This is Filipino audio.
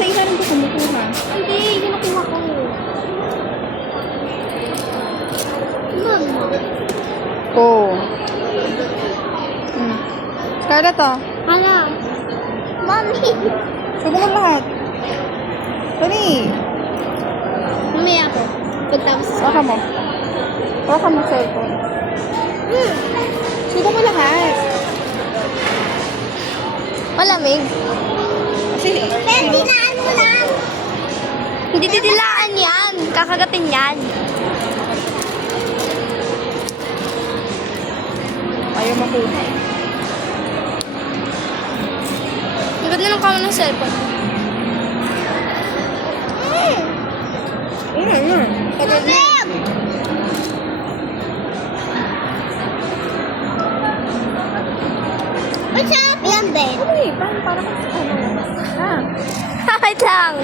Nasa isa rin ko kumukuha. Hindi, yun ang kuha ko. Mama. Oo. Scarlett, oh. Hala. Mami. Subukan lahat. Dali. Mamaya ako. Pagtapos sa Baka mo. Baka mo cellphone. Subukan mo lahat. Malamig. Kasi, Dilaan mo lang. Hindi didilaan yan. Kakagatin yan. ayaw makuha. Ang ganda ng kama ng cellphone. Tagal na. What's up? Yan, Ben. Uy, parang kasi ano. Wait lang.